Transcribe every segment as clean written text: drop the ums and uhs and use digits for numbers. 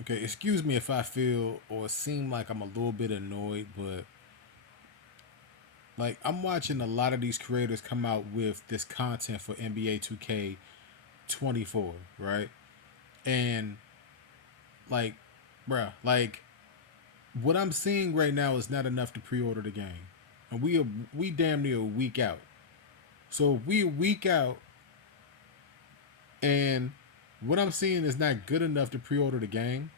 Okay, excuse me if I feel or seem like I'm a little bit annoyed, but like I'm watching a lot of these creators come out with this content for NBA 2K24, right? And like, bruh, like what I'm seeing right now is not enough to pre-order the game, and we damn near a week out. So if we a week out, and what I'm seeing is not good enough to pre-order the game,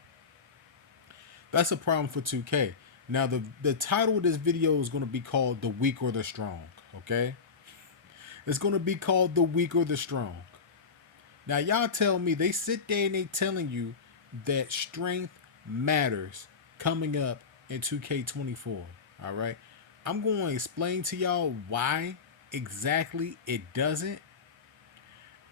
that's a problem for 2K. Now the title of this video is going to be called "The Weak or the Strong." Okay, it's going to be called "The Weak or the Strong." Now y'all tell me they sit there and they telling you that strength matters coming up in 2K24. All right, I'm going to explain to y'all why exactly it doesn't,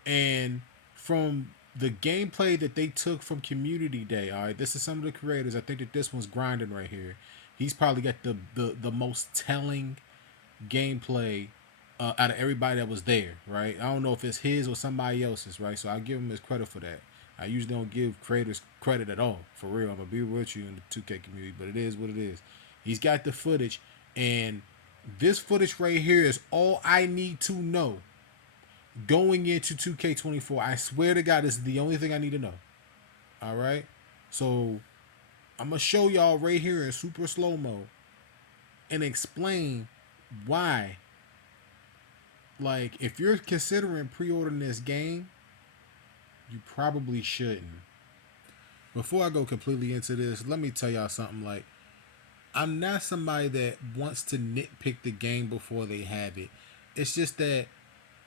and from the gameplay that they took from Community Day. All right, this is some of the creators. I think that this one's grinding right here. He's probably got the most telling gameplay out of everybody that was there, right? I don't know if it's his or somebody else's, right? So I give him his credit for that. I usually don't give creators credit at all, for real. I'm gonna be with you in the 2K community, but it is what it is. He's got the footage, and this footage right here is all I need to know going into 2K24. I swear to God, this is the only thing I need to know. All right, so I'm gonna show y'all right here in super slow mo and explain why. Like, if you're considering pre-ordering this game, you probably shouldn't. Before I go completely into this, let me tell y'all something. Like, I'm not somebody that wants to nitpick the game before they have it. It's just that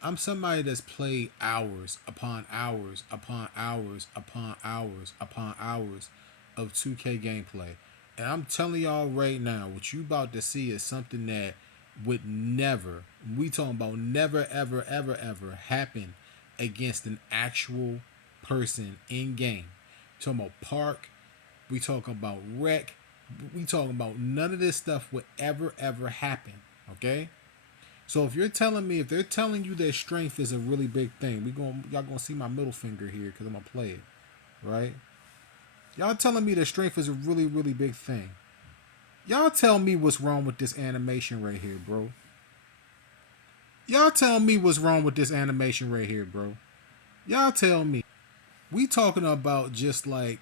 I'm somebody that's played hours upon hours upon hours upon hours upon hours of 2K gameplay. And I'm telling y'all right now, what you about to see is something that would never, we talking about never, ever, ever, ever happen against an actual person in game. We talking about Park, we talking about Wreck, we talking about none of this stuff would ever, ever happen. Okay? So if you're telling me, if they're telling you that strength is a really big thing, y'all gonna see my middle finger here because I'm gonna play it, right? Y'all telling me that strength is a really, really big thing. Y'all tell me what's wrong with this animation right here, bro. Y'all tell me what's wrong with this animation right here, bro. Y'all tell me. We talking about just like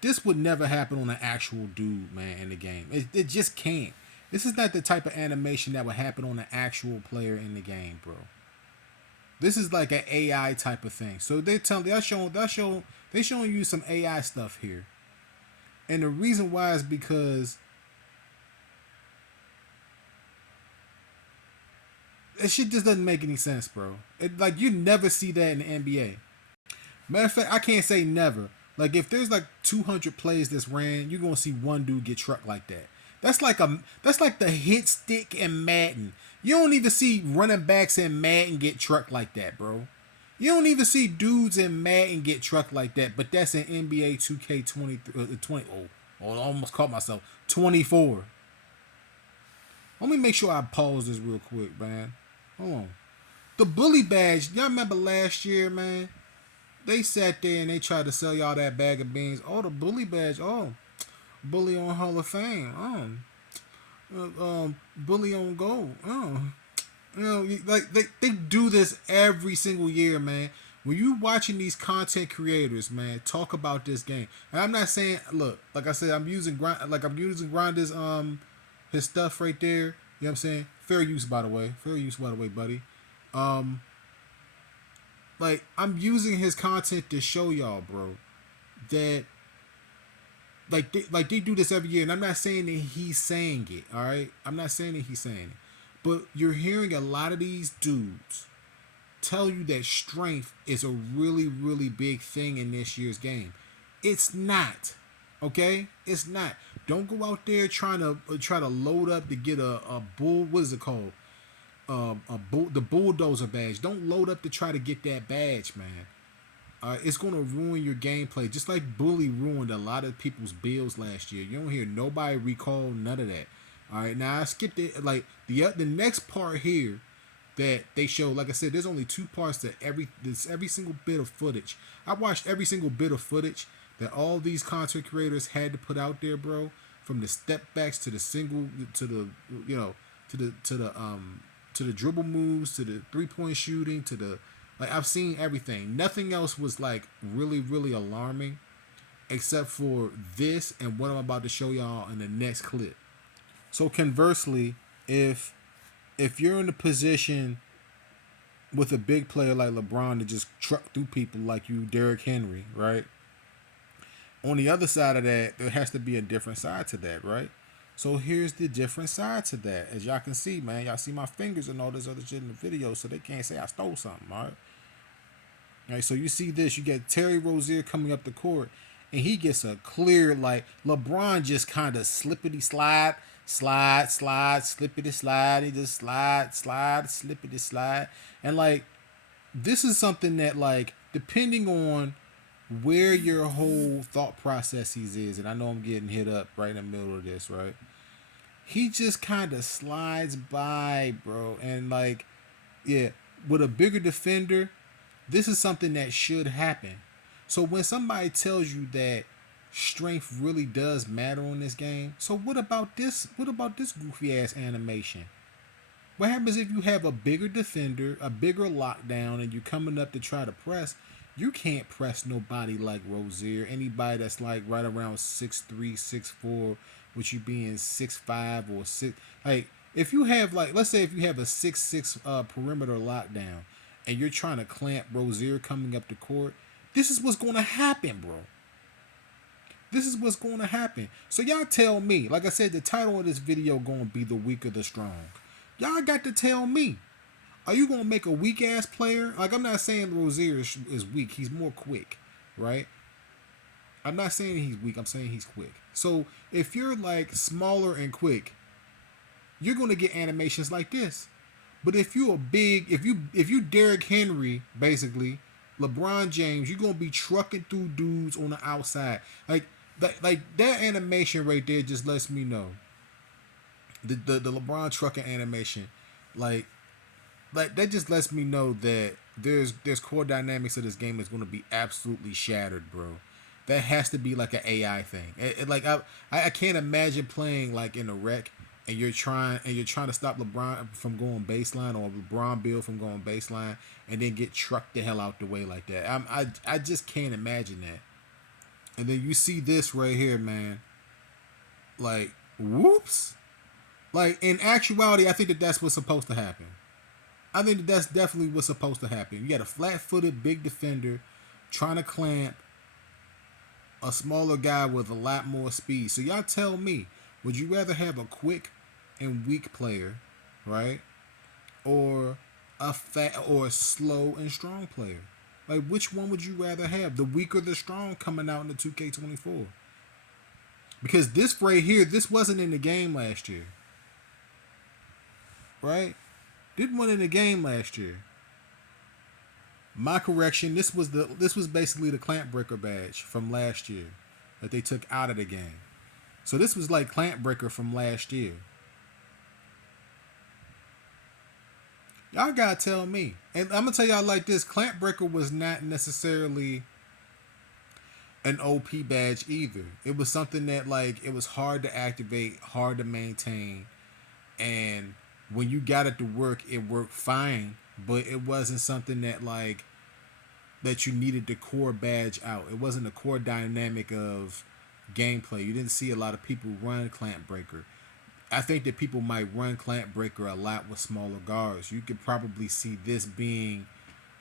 this would never happen on an actual dude, man, in the game. It just can't. This is not the type of animation that would happen on an actual player in the game, bro. This is like an AI type of thing. So they showing you some AI stuff here. And the reason why is because that shit just doesn't make any sense, bro. Like you never see that in the NBA. Matter of fact, I can't say never. Like if there's like 200 plays that's ran, you're gonna see one dude get trucked like that. That's like the hit stick in Madden. You don't even see running backs in Madden get trucked like that, bro. You don't even see dudes in Madden get trucked like that. But that's in NBA 2K 20. Oh, I almost caught myself. 24. Let me make sure I pause this real quick, man. Hold on. The bully badge. Y'all remember last year, man? They sat there and they tried to sell y'all that bag of beans. Oh, the bully badge. Oh, bully on Hall of Fame. Bully on gold. Oh, you know, like they do this every single year, man. When you watching these content creators, man, talk about this game, and I'm not saying, look, like I said, I'm using Grinder's his stuff right there. You know what I'm saying? Fair use, by the way. Fair use, by the way, buddy. Um, like I'm using his content to show y'all, bro, that like they do this every year, and I'm not saying that he's saying it. All right, I'm not saying that he's saying it, but you're hearing a lot of these dudes tell you that strength is a really, really big thing in this year's game. It's not. Okay, it's not. Don't go out there try to load up to get a bull. What is it called? The bulldozer badge. Don't load up to try to get that badge, man. It's gonna ruin your gameplay, just like Bully ruined a lot of people's builds last year. You don't hear nobody recall none of that. All right, now I skipped it. Like the next part here that they show. Like I said, there's only two parts to every single bit of footage. I watched every single bit of footage that all these content creators had to put out there, bro. From the step backs to the single to the to the dribble moves to the 3-point shooting to the like I've seen everything. Nothing else was like really alarming except for this and what I'm about to show y'all in the next clip. So conversely, if you're in a position with a big player like LeBron to just truck through people like you, Derrick Henry, right? On the other side of that, there has to be a different side to that, right? So here's the different side to that. As y'all can see, man, y'all see my fingers and all this other shit in the video, so they can't say I stole something, all right? All right, so you see this, you get Terry Rozier coming up the court, and he gets a clear, like, LeBron just kind of slippity slide, slippity slide. He just slide, slippity slide. And, like, this is something that, like, depending on where your whole thought processes is, and I know I'm getting hit up right in the middle of this, right? He just kind of slides by, bro. And, like, yeah, with a bigger defender, this is something that should happen. So when somebody tells you that strength really does matter on this game, so what about this? What about this goofy ass animation? What happens if you have a bigger defender, a bigger lockdown, and you're coming up to try to press? You can't press nobody like Rozier. Anybody that's like right around 6'3", 6'4", with you being 6'5" or 6. Like if you have like, let's say if you have a 6'6" perimeter lockdown, and you're trying to clamp Rozier coming up the court, this is what's going to happen, bro. This is what's going to happen. So y'all tell me. Like I said, the title of this video going to be The Weak or the Strong. Y'all got to tell me. Are you going to make a weak ass player? Like, I'm not saying Rozier is weak. He's more quick, right? I'm not saying he's weak. I'm saying he's quick. So if you're like smaller and quick, you're going to get animations like this. But if you a big, if you Derrick Henry, basically, LeBron James, you're gonna be trucking through dudes on the outside. Like that animation right there just lets me know. The LeBron trucking animation, like that just lets me know that there's core dynamics of this game that's gonna be absolutely shattered, bro. That has to be like an AI thing. Like I can't imagine playing like in a wreck and you're trying to stop LeBron from going baseline or LeBron Bill from going baseline and then get trucked the hell out the way like that. I just can't imagine that. And then you see this right here, man. Like, whoops. Like, in actuality, I think that's what's supposed to happen. I think that's definitely what's supposed to happen. You got a flat-footed big defender trying to clamp a smaller guy with a lot more speed. So y'all tell me, would you rather have a quick and weak player, right? Or a fat or a slow and strong player? Like, which one would you rather have? The weak or the strong coming out in the 2K24? Because this right here, this wasn't in the game last year. Right? Didn't win in the game last year. My correction, this was basically the clamp breaker badge from last year that they took out of the game. So this was like clamp breaker from last year. Y'all gotta tell me. And I'm gonna tell y'all like this, clamp breaker was not necessarily an OP badge either. It was something that like it was hard to activate, hard to maintain, and when you got it to work, it worked fine, but it wasn't something that like that you needed the core badge out. It wasn't a core dynamic of gameplay. You didn't see a lot of people run clamp breaker. I think that people might run clamp breaker a lot with smaller guards. You could probably see this being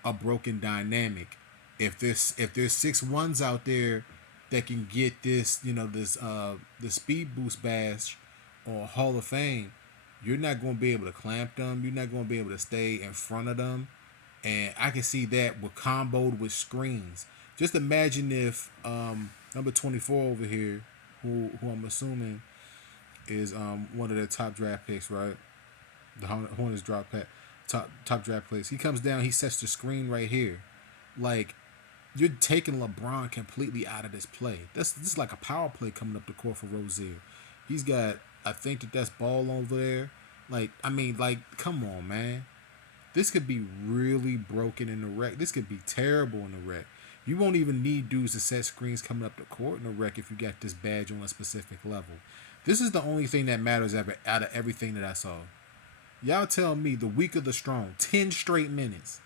a broken dynamic. If there's 6'1" out there that can get this, the speed boost badge or Hall of Fame, you're not going to be able to clamp them. You're not going to be able to stay in front of them. And I can see that with comboed with screens. Just imagine if number 24 over here, who I'm assuming is one of their top draft picks, right? The Hornets drop pack, top draft picks. He comes down, he sets the screen right here. Like, you're taking LeBron completely out of this play. This is like a power play coming up the court for Rozier. He's got, I think that's ball over there. Like, I mean, like, come on, man. This could be really broken in the wreck. This could be terrible in the wreck. You won't even need dudes to set screens coming up the court in the wreck if you got this badge on a specific level. This is the only thing that matters out of everything that I saw. Y'all tell me the weak of the strong. 10 straight minutes.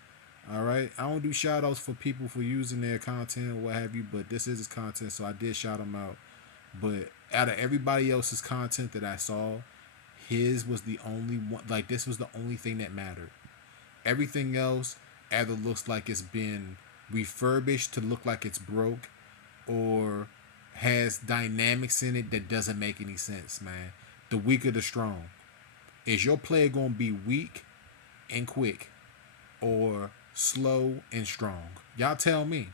All right. I don't do shout outs for people for using their content or what have you, but this is his content, so I did shout him out. But out of everybody else's content that I saw, his was the only one. Like, this was the only thing that mattered. Everything else either looks like it's been refurbished to look like it's broke, or has dynamics in it that doesn't make any sense, man. The weak of the strong. Is your player going to be weak and quick, or slow and strong? Y'all tell me.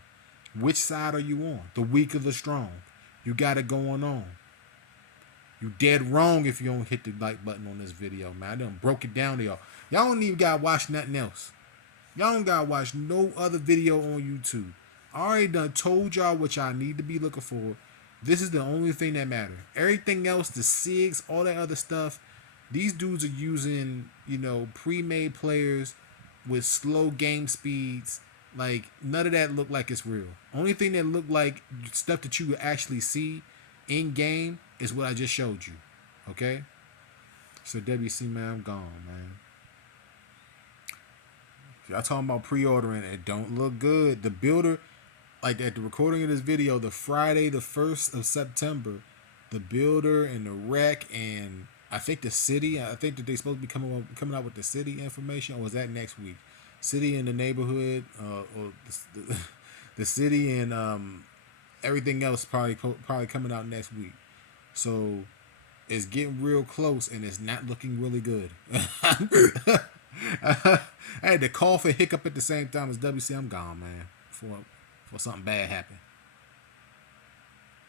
Which side are you on? The weak or the strong? You got it going on. You dead wrong if you don't hit the like button on this video, man. I done broke it down to y'all. Y'all don't even gotta watch nothing else. Y'all don't gotta watch no other video on YouTube. I already done told y'all what y'all need to be looking for. This is the only thing that matters. Everything else, the SIGs, all that other stuff, these dudes are using, pre-made players with slow game speeds. Like, none of that look like it's real. Only thing that look like stuff that you would actually see in game is what I just showed you. Okay? So WC, man, I'm gone, man. If y'all talking about pre-ordering, it don't look good. The builder, like at the recording of this video, the Friday the 1st of September, the builder and the rec and I think the city, I think that they supposed to be coming out with the city information, or was that next week? City and the neighborhood, or the city and everything else probably coming out next week. So it's getting real close and it's not looking really good. I had to cough and hiccup at the same time as WC. I'm gone, man. Before something bad happened.